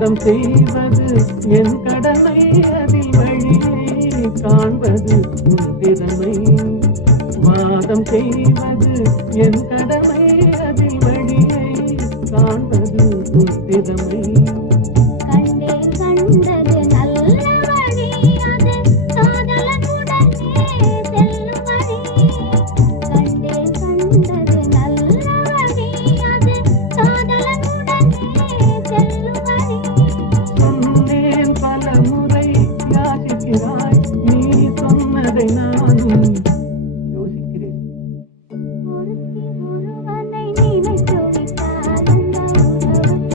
வாதம் செய்வது என் கடமை, அதில் வழியை காண்பது உன் திறமை. வாதம் செய்வது என் கடமை, அதில் வழியை காண்பது உன் திறமை.